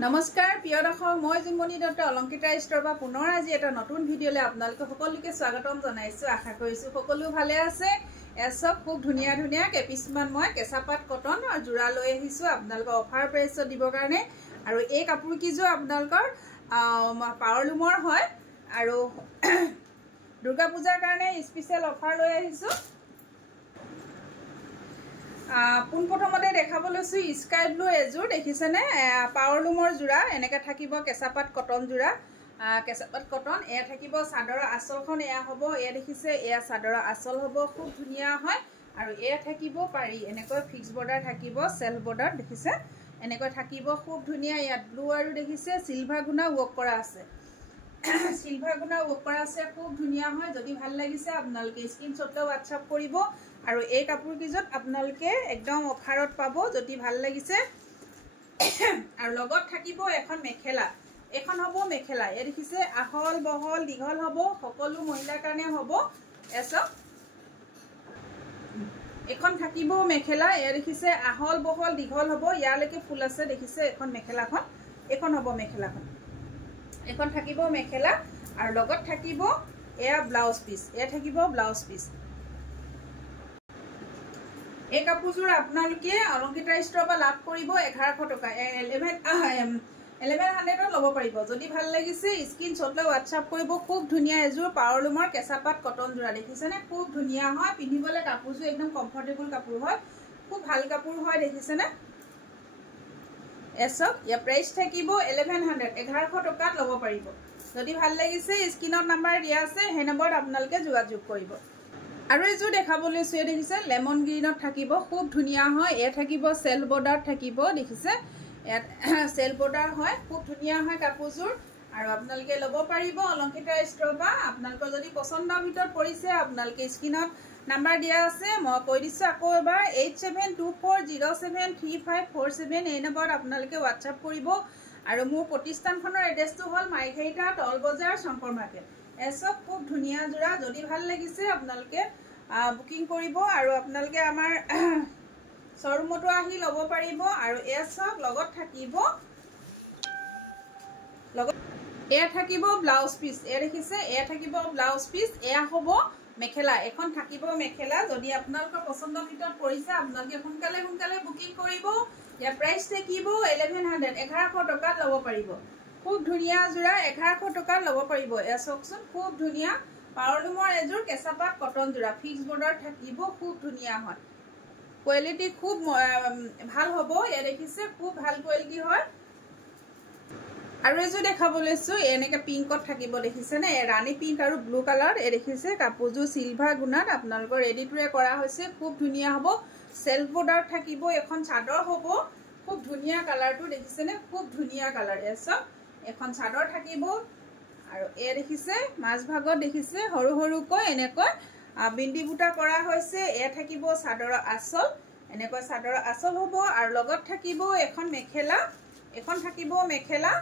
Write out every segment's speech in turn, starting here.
নমস্কাৰ প্ৰিয় দৰ্শক মই জুমনি দত্ত অলংকিতা ষ্টৰ বা পুনৰ আজি এটা নতুন ভিডিঅ'লৈ আপোনালোক সকলোকে স্বাগতম জনাইছো আশা কৰিছো সকলো ভালে আছে এসব খুব ধুনিয়া ধুনিয়া কেপিছমান মই কেঁচাপাত কটন আৰু জোৰা লৈ আহিছো আপোনালোক অফাৰ প্ৰাইছত দিবৰ কাৰণে আৰু এই কাপোৰ কিজো আপোনালোকৰ পাৱাৰলুমৰ হয় আৰু দুৰ্গা পূজাৰ কাৰণে স্পেশাল অফাৰ লৈ আহিছো পুন প্ৰথমতে দেখাব লৈছো স্কাই ব্লু এজোৰ দেখিছেনে পাৱাৰলুমৰ জোৰা এনেকে থাকিব কেঁচাপাত কটন জোৰা কেঁচাপাত কটন এয়া থাকিব চাদৰৰ আঁচলখন এয়া হ'ব এয়া দেখিছে এয়া চাদৰৰ আঁচল হ'ব খুব ধুনিয়া হয় আৰু এয়া থাকিব পাৰি এনেকৈ ফিক্স বৰ্ডাৰ থাকিব সেলফ বৰ্ডাৰ দেখিছে এনেকৈ থাকিব খুব ধুনিয়া ইয়াত ব্লু আৰু দেখিছে সিলভাৰ গুণা ৱৰ্ক কৰা আছে সিলভাৰ গুণা ৱৰ্ক কৰা আছে খুব ধুনিয়া হয় যদি ভাল লাগিছে আপোনালোকে স্ক্ৰিনশ্বট লৈ WhatsApp কৰিব আৰু এই কাপোৰ কিজত আপোনালোকে একদম অফাৰত পাব যদি ভাল লাগিছে আৰু লগত থাকিব এখন মেখেলা এখন হ'ব মেখেলা এ দেখিছে আহল বহল দীঘল হ'ব সকলো মহিলাৰ কাৰণে হ'ব এসব এখন থাকিব মেখেলা এ দেখিছে আহল বহল দীঘল হ'ব ইয়ালৈকে ফুল আছে দেখিছে এখন মেখেলাখন এখন হ'ব মেখেলাখন এখন থাকিব মেখেলা আৰু লগত থাকিব এয়া ব্লাউজ পিস এ থাকিব ব্লাউজ পিস এই কাপোৰজোৰ আপোনালোকে অলংকিতা ষ্টৰ পৰা লাভ কৰিব 1100 টকা 1100 ল'ব পাৰিব যদি ভাল লাগিছে স্ক্ৰিনশ্বট লৈ WhatsApp কৰিব খুব ধুনিয়া এজোৰ পাৱাৰলুমৰ কেঁচাপাত কটন জোৰা দেখিছেনে খুব ধুনিয়া হয় পিন্ধিবলৈ কাপোৰজোৰ একদম কমফৰ্টেবল কাপোৰ হয় খুব ভাল কাপোৰ হয় দেখিছেনে এসব ইয়া প্ৰাইস থাকিব 1100 টকাত ল'ব পাৰিব যদি ভাল লাগিছে স্ক্ৰিনত নাম্বাৰ দিয়া আছে সেই নম্বৰত আপোনালোকে যোগাযোগ কৰিব আৰু এজোৰ দেখাবলৈ সৈ দেখিছে লেমন গ্ৰীনত থাকিব খুব ধুনিয়া হয় এ থাকিব সেল বৰ্ডাৰ থাকিব দেখিছে ইয়াত সেল বৰ্ডাৰ হয় খুব ধুনিয়া হয় কাপোৰজোৰ আৰু আপোনালোকে ল'ব পাৰিব অলংকিতা ষ্টৰ পৰা আপোনালোকৰ যদি পছন্দৰ ভিতৰত পৰিছে আপোনালোকে স্ক্ৰিনত নাম্বাৰ দিয়া আছে মই কৈ দিছো আকৌ এবাৰ 8724073547 এই নম্বৰত আপোনালোকে WhatsApp কৰিব আৰু মোৰ প্ৰতিষ্ঠানখনৰ এড্ৰেছটো হ'ল মাইঘেৰিটা টল বজাৰ শংকৰ মাৰ্কেট এসব খুব ধুনিয়া জোৰা যদি ভাল লাগিছে আপোনালোকে বুকিং কৰিব আৰু আপোনালোকে আমাৰ শোৰুমতো আহি ল'ব পাৰিব আৰু এসব লগত থাকিব এয়া থাকিব ব্লাউজ পিস এ দেখিছে এয়া থাকিব ব্লাউজ পিস এয়া হ'ব মেখেলা এখন থাকিব মেখেলা যদি আপোনালোকৰ পছন্দৰ ভিতৰত পৰিছে আপোনালোকে সোনকালে বুকিং কৰিব ইয়াৰ প্ৰাইস থাকিব 1100 টকাত ল'ব পাৰিব খুব ধুনিয়া জোৰা 1100 টকাত ল'ব পাৰিব এ চকচোন খুব ধুনিয়া পাৱাৰলুমৰ এজোৰ কেঁচাপাত কটন জোৰা ফিক্স বৰ্ডাৰ থাকিব খুব ধুনিয়া হয় কোৱালিটি খুব ভাল হ'ব এ দেখিছে খুব ভাল কোৱালিটি হয় আৰু এজোৰ দেখাবলৈছো এনেকে পিংকত থাকিব দেখিছেনে ৰাণী পিংক আৰু ব্লু কালাৰ এ দেখিছে কাপোৰজোৰ সিলভাৰ গুণাত আপোনালোকৰ ৰেডিটোৰে কৰা হৈছে খুব ধুনিয়া হ'ব সেলফ বৰ্ডাৰ থাকিব এখন চাদৰ হ'ব খুব ধুনিয়া কালাৰটো দেখিছেনে খুব ধুনিয়া কালাৰ এসব এখন চাদৰ থাকিব আৰু এ দেখিছে মাছ ভাগত দেখিছে সৰু সৰুকৈ এনেকৈ বিন্দি বুটা কৰা হৈছে এ থাকিব চাদৰৰ আঁচল এনেকৈ চাদৰৰ আঁচল হ'ব আৰু লগত থাকিব এখন মেখেলা এখন থাকিব মেখেলা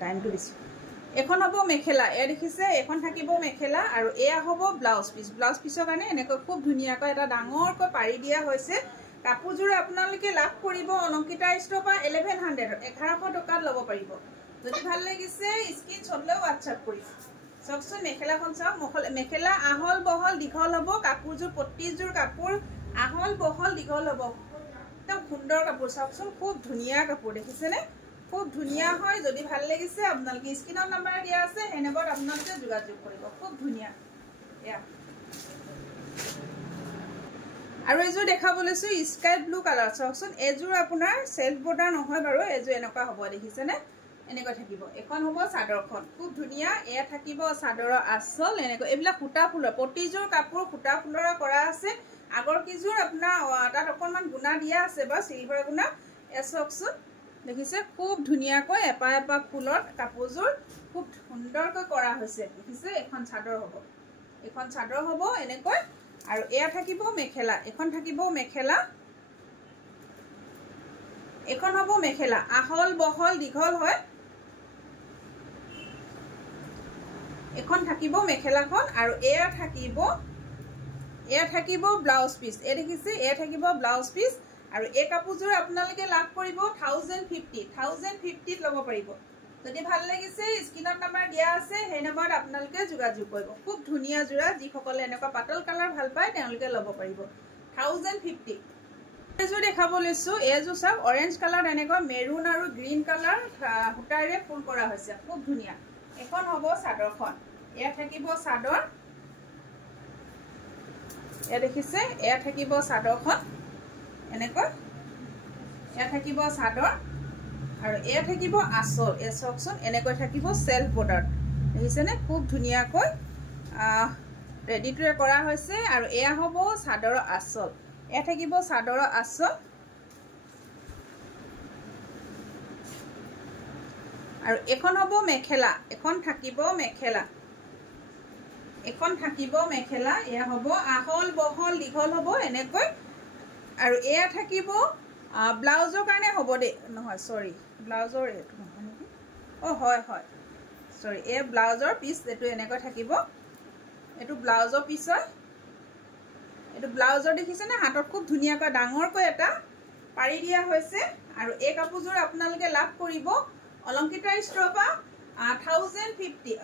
টাইমটো দিছো এখন হ'ব মেখেলা এ দেখিছে এখন থাকিব মেখেলা আৰু এয়া হ'ব ব্লাউজ পিসৰ কাৰণে এনেকৈ খুব ধুনিয়াকৈ এটা ডাঙৰকৈ পাৰি দিয়া হৈছে কাপোৰজোৰ আপোনালোকে লাভ কৰিব অলংকিতা ষ্টৰ পৰা 1100 টকাত ল'ব পাৰিব যদি ভাল লাগিছে স্ক্ৰিনশ্বট লৈ WhatsApp কৰিব চকচোন মেখেলাখন চাওক মেখেলা আহল বহল দীঘল হ'ব কাপোৰজোৰ প্ৰতিজোৰ কাপোৰ আহল বহল দীঘল হ'ব একদম সুন্দৰ কাপোৰ চকচোন খুব ধুনিয়া কাপোৰ দেখিছেনে খুব ধুনিয়া হয় যদি ভাল লাগিছে আপোনালোকে স্ক্ৰিনত নাম্বাৰ দিয়া আছে সেই নম্বৰত আপোনালোকে যোগাযোগ কৰিব খুব ধুনিয়া এয়া আৰু এজোৰ দেখাবলৈছো স্কাই ব্লু কালাৰ চকচোন এজোৰ আপোনাৰ সেলফ বৰ্ডাৰ নহয় বাৰু এজোৰ এনেকুৱা হ'ব দেখিছেনে এনেকৈ থাকিব এখন হ'ব চাদৰখন খুব ধুনিয়া এয়া থাকিব চাদৰৰ আঁচল এনেকৈ এইবিলাক সূতা ফুলৰ প্ৰতিজোৰ কাপোৰ সূতা ফুলৰ কৰা আছে আগৰ কিজোৰ আপোনাৰ তাত অকণমান গুণা দিয়া আছে বা সিলভাৰ গুণা এ চকচোন দেখিছে খুব ধুনিয়াকৈ এপা ফুলৰ কাপোৰজোৰ খুব সুন্দৰকৈ কৰা হৈছে দেখিছে এখন চাদৰ হ'ব এনেকৈ আৰু এয়া থাকিব মেখেলা এখন থাকিব মেখেলা এখন হ'ব মেখেলা আহল বহল দীঘল হয় এখন থাকিব মেখেলাখন আৰু এয়া থাকিব ব্লাউজ পিস এ দেখিছে এয়া থাকিব ব্লাউজ পিস আৰু এই কাপোৰজোৰ আপোনালোকে লাভ কৰিব 1000 1050 ল'ব পাৰিব যদি ভাল লাগিছে স্ক্ৰিনত নাম্বাৰ দিয়া আছে সেই নম্বৰত আপোনালোকে যোগাযোগ কৰিব খুব ধুনীয়া জোৰা যিসকলে এনেকুৱা পাতল কালাৰ ভাল পায় তেওঁলোকে ল'ব পাৰিব 1050 এযোৰ দেখাব লৈছো এযোৰ সব অৰেঞ্জ কালাৰ এনেকুৱা মেৰুন আৰু গ্ৰীন কালাৰ হুটাৰে ফুল কৰা হৈছে খুব ধুনীয়া এখন হ'ব চাদৰখন এয়া থাকিব চাদৰ এয়া দেখিছে এয়া থাকিব চাদৰখন এনেকুৱা এয়া থাকিব চাদৰ আৰু এয়া থাকিব আঁচল এ চকচোন এনেকৈ থাকিব সেলফ বৰ্ডাৰ দেখিছেনে খুব ধুনীয়াকৈ ৰেডি টু কৰা হৈছে আৰু এয়া হ'ব চাদৰৰ আঁচল এয়া থাকিব চাদৰৰ আঁচল আৰু এখন হ'ব মেখেলা এখন থাকিব মেখেলা এয়া হ'ব আহল বহল দীঘল হ'ব এনেকৈ আৰু এয়া থাকিব ব্লাউজৰ কাৰণে হ'ব দে নহয় সৰি ব্লাউজৰ এটো নহয় নেকি হয় সৰি এ ব্লাউজৰ পিস এটো এনেকৈ থাকিব এটো ব্লাউজৰ পিস হয় এটো ব্লাউজৰ দেখিছে না হাতত খুব ধুনিয়াকৈ ডাঙৰকৈ এটা পাৰি দিয়া হৈছে আৰু এই কাপোৰযোৰ আপোনালোকে লাভ কৰিব অলংকিতা ষ্টৰপা 1050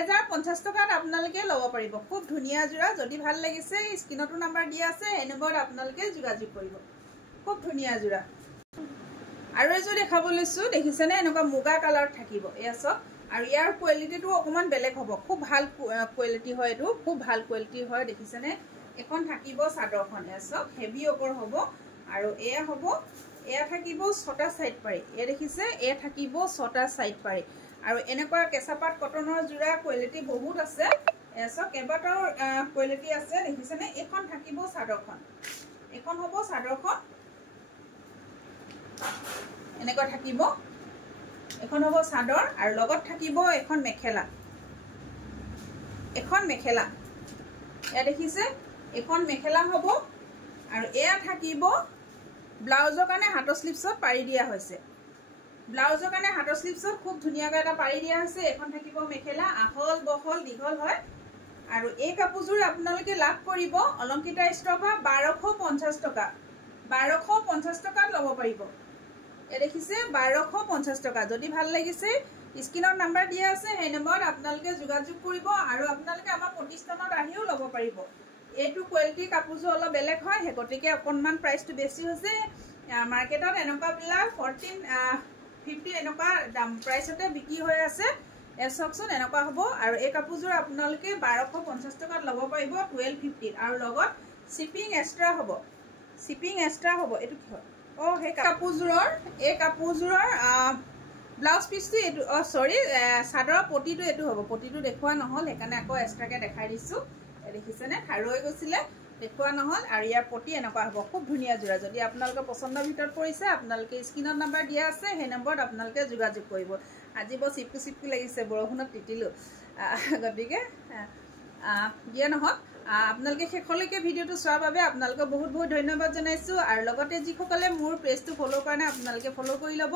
1050 টকাত আপোনালোকে ল'ব পাৰিব খুব ধুনিয়া জোৰা যদি ভাল লাগিছে স্ক্ৰিনতো নাম্বাৰ দিয়া আছে এই নম্বৰত আপোনালোকে যোগাযোগ কৰিব খুব ধুনিয়া জোৰা আৰু এযোৰ দেখাব লৈছো দেখিছেনে এনেকুৱা মুগা কালাৰ থাকিব এয়া সব আৰু ইয়াৰ কোৱালিটিটো অকমান বেলেগ হ'ব খুব ভাল কোৱালিটি হয় এটো খুব ভাল কোৱালিটি হয় দেখিছেনে এখন থাকিব চাদৰখন এয়া সব হেভি ওপৰ হ'ব আৰু এয়া হ'ব এয়া থাকিব ছটা সাইড পাৰি এ দেখিছে এ থাকিব ছটা সাইড পাৰি আৰু এনেকুৱা কেঁচাপাত কটনৰ জোৰা কোৱালিটি বহুত আছে এয়া সব কেবাটাও কোৱালিটি আছে দেখিছেনে এখন থাকিব চাদৰখন এখন হ'ব চাদৰখন এনেকুৱা থাকিব এখন হ'ব চাদৰ আৰু লগত থাকিব এখন মেখেলা এয়া দেখিছে এখন মেখেলা হ'ব আৰু এয়া থাকিব ব্লাউজৰ কাৰণে হাতৰ স্লিপছত পাৰি দিয়া হৈছে ব্লাউজৰ কাৰণে হাতৰ স্লিপছত খুব ধুনিয়াকৈ এটা পাৰি দিয়া হৈছে এখন থাকিব মেখেলা আহল বহল দীঘল হয় আৰু এই কাপোৰযোৰ আপোনালোকে লাভ কৰিব অলংকিতা ষ্টৰপা 1250 টকা 1250 টকাত ল'ব পাৰিব এ দেখিছে 1250 টকা যদি ভাল লাগিছে স্ক্ৰিনৰ নাম্বাৰ দিয়া আছে সেই নম্বৰত আপোনালোকে যোগাযোগ কৰিব আৰু আপোনালোকে আমাৰ প্ৰতিষ্ঠানত আহিও ল'ব পাৰিব এটু কোৱালিটি কাপোৰযোৰ অলপ বেলেগ হয় হেগতিকে অকনমান প্ৰাইসটো বেছি হৈছে মাৰ্কেটত এনেকুৱা বিলা 1450 এনেকুৱা দাম প্ৰাইসতে বিক্ৰী হৈ আছে এ চকচোন এনেকুৱা হ'ব আৰু এই কাপোৰযোৰ আপোনালোকে 1250 টকাত ল'ব পাৰিব 1250 আৰু লগত শিপিং এক্সট্ৰা হ'ব এটু কি হয় এই কাপোৰযোৰৰ ব্লাউজ পিসটো এটু সৰি সাদৰৰ পটিটো এটু হ'ব পটিটো দেখুৱা নহল হেকানে আকৌ এক্সট্ৰাকে দেখাই দিছো দেখিছেনে খাৰৈ গৈছিলে দেখুৱা নহল আৰু ইয়াৰ পটি এনেকুৱা হ'ব খুব ধুনিয়া জোৰা যদি আপোনালোকৰ পছন্দৰ ভিতৰত পৰিছে আপোনালোকে স্ক্ৰিনত নাম্বাৰ দিয়া আছে সেই নম্বৰত আপোনালোকে যোগাযোগ কৰিব আজি বৰ চিপকু লাগিছে বৰষুণত তিতিলো গতিকে দিয়া নহক আপোনালোকে শেষলৈকে ভিডিওটো চোৱাৰ বাবে আপোনালোকক বহুত বহুত ধন্যবাদ জনাইছো আৰু লগতে যিসকলে মোৰ পেজটো ফলো কাৰণে আপোনালোকে ফলো কৰি ল'ব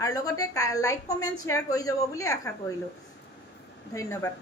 আৰু লগতে লাইক কমেন্ট শেয়াৰ কৰি যাব বুলি আশা কৰিলো ধন্যবাদ